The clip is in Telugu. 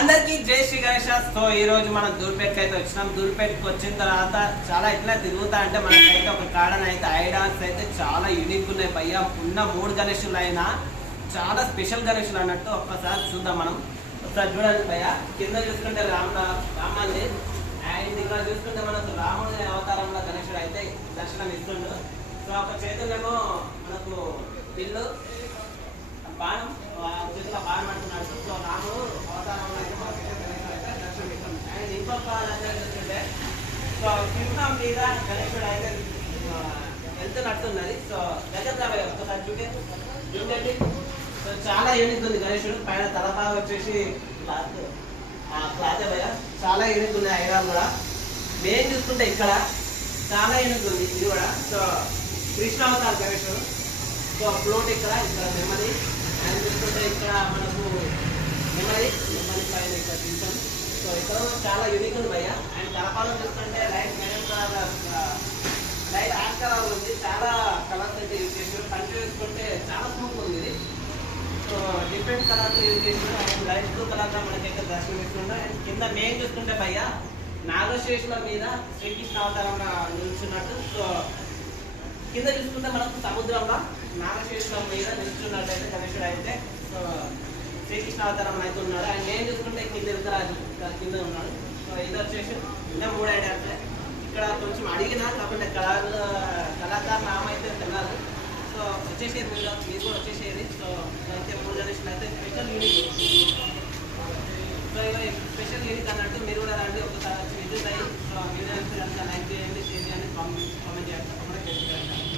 అందరికీ జై శ్రీ గణేష్. సో ఈ రోజు మనం దూల్పేటకి అయితే వచ్చినాం. దూల్పేటకి వచ్చిన తర్వాత చాలా ఇట్లా తిరుగుతా అంటే మనకైతే ఒక కాడన్ అయితే ఐడాన్స్ అయితే చాలా యూనిక్ ఉన్నాయి భయ్య. ఉన్న 3 గణేషులు అయినా చాలా స్పెషల్ గణేషులు అన్నట్టు ఒక్కసారి చూద్దాం మనం. ఒకసారి చూడండి భయ్య. కింద చూసుకుంటే రామాంది అండ్ ఇక్కడ చూసుకుంటే మనకు రాముడి అవతారంలో గణేషుడు అయితే దర్శనం ఇస్తుండు. సో ఒక చేతులేమో మనకు ఇల్లు బాణం చేతిలో బాణం అంటున్నాడు. సో రాముడు అవతారంలో అయితే మనకైతే గణేశుడు అయితే దర్శనం ఇస్తుంది. అండ్ ఇంకొక చూసుకుంటే సో సింహం మీద గణేశుడు అయితే వెళ్తున్నట్టున్నది. సో దగ్గర ఒకసారి చూడండి. సో చాలా యూనిక్ ఉంది గణేశుడు. పైన తలపా వచ్చేసి క్లాత్ భయ చాలా యూనిక్ ఉంది. ఐరాలు కూడా మెయిన్ చూసుకుంటే ఇక్కడ చాలా యూనిక్ ఉంది ఇది కూడా. సో కృష్ణ అవతార గణేశుడు. సో ఫ్లోట్ ఇక్కడ నెమ్మది అండ్ చూసుకుంటే ఇక్కడ మనకు నెమ్మది పైన ఇక్కడ తీసాం. సో ఇక్కడ చాలా యూనిక్ ఉంది భయ్య. అండ్ తలపాలో చూసుకుంటే light maroon colour light ash colour ఉంది. చాలా కలర్స్ అయితే యూజ్ చేసారు. పంట చూసుకుంటే చాలా స్మూత్ ఉంది ఇది. సో డిఫరెంట్ కలర్స్ యూజ్ చేసారు. అండ్ లైట్ బ్లూ కలర్గా మనకైతే దర్శనం ఇస్తుండే. అండ్ కింద మెయిన్ చూసుకుంటే భయ్య నాగశేషుల మీద శ్రీకృష్ణ అవతారంగా నిల్చున్నట్టు. సో కింద చూసుకుంటే మనకు సముద్రంలో నాగశేషుల మీద నిల్చున్నట్టయితే గణేశుడు అయితే సో శ్రీకృష్ణ అవతారం అయితే ఉన్నాడు. అండ్ నేను చూసుకుంటే కింద ఉన్నాడు. సో ఇది వచ్చేసి ఇంకా 3 ఐడియాస్. ఇక్కడ కొంచెం అడిగినా కాకుండా కళాకారు నామ అయితే తెలియదు. సో వచ్చేసేది మీరు కూడా వచ్చేసేది. సో అయితే 3 గణేశులు అయితే స్పెషల్ యూనిక్. సో ఇలా స్పెషల్ యూనిక్ అన్నట్టు మీరు కూడా రండి ఒకసారి విజిట్ అయ్యి. సో మీరు కనుక లైక్ చేయండి, షేర్ చేయండి, కామెంట్ చేయండి.